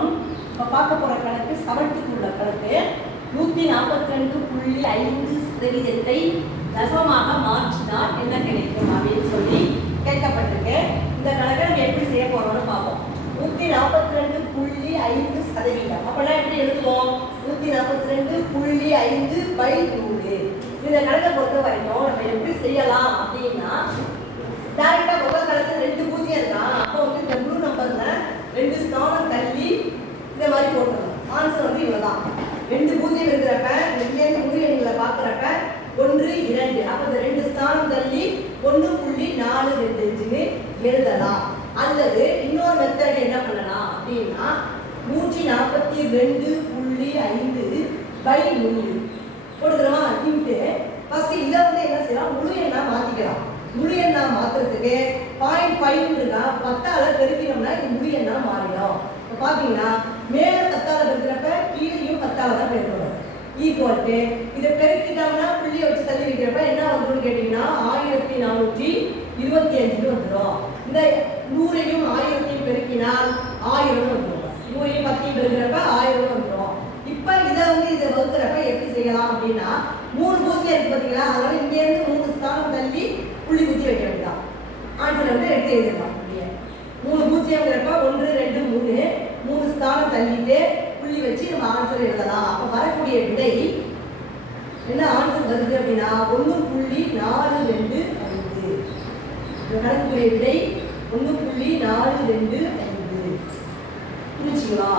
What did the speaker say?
வணக்கம். இப்போ பார்க்க போகிற கணக்கு 7th உள்ள கணக்கு 142.5% தசமமாக மாற்றினால் என்ன கிடைக்கும் அப்படின்னு சொல்லி கேட்கப்பட்டிருக்கு. இந்த கணக்கை நம்ம எப்படி செய்ய போறோம்னு பார்ப்போம். 142.5% அப்பெல்லாம் எப்படி எழுதுவோம்? 142.5/100. இந்த கணக்கை பொறுத்த வரைக்கும் நம்ம எப்படி செய்யலாம் அப்படின்னா, டைரக்டா முதல் கணக்கு 2 பூஜ்ஜியம் இருக்கா, அப்போ வந்து இந்த முழு நம்பர்ல 2 ஸ்தானம் தள்ளி இந்த மாதிரி போட்டுருவோம். ஆன்சர் வந்து இவ்வளவுதான். 2 பூஜ்ஜியம் இருக்கிறப்ப இங்கேருந்து முழு எண்களை பார்க்குறப்ப 1 2, அப்போ இந்த 2 ஸ்தானம் தள்ளி 1.425 எழுதலாம். அல்லது இன்னொரு மெத்தட் என்ன பண்ணலாம் அப்படின்னா, 142.5/100 போடுகிறோமா இன்ட்டு ஃபர்ஸ்ட் இதை வந்து என்ன செய்யலாம், முழு எண்ணா மாத்திக்கலாம். முழு எண்ணா மாத்துறதுக்கு 0.5 இருக்கா, 10ஆல பெருக்கினோம்னா இது முழு எண்ணா மாறிடும். இப்போ பார்த்தீங்கன்னா மேல 10ஆல பெருக்கிறப்ப கீழையும் 10ஆல தான் பெருக்கணும். ஈக்குவல் டு இதை பெருக்கிட்டோம்னா புள்ளியை வச்சு தள்ளி வைக்கிறப்ப என்ன வந்துடும் கேட்டீங்கன்னா 1425 வந்துடும். இந்த 100ஐயும் 1000ஐயும் பெருக்கினால் 1000 வந்துடும். 100ஐயும் 10ஐயும் பெருக்கிறப்ப 1000 வந்துடும். இப்போ இதை வந்து இதை வகுக்கிறப்ப எப்படி செய்யலாம் அப்படின்னா, 3 பூஜ்ஜியம் இருக்கு பார்த்தீங்களா, அதனால இங்கேருந்து 3 ஸ்தானம் தள்ளி புள்ளி குத்தி வைக்க வேண்டியதான். ஆன்சர் வந்து எடுத்து எழுதலாம். 3 பூஜ்ஜியம்ங்கிறப்ப 1 2 3 3 ஸ்தானம் தள்ளிட்டு புள்ளி வச்சு நம்ம ஆன்சர் எழுதலாம். அப்போ வரக்கூடிய விடை என்ன ஆன்சர் வருது அப்படின்னா 1.425. இந்த கணக்குடைய விடை 1.425. புரிஞ்சுங்களா?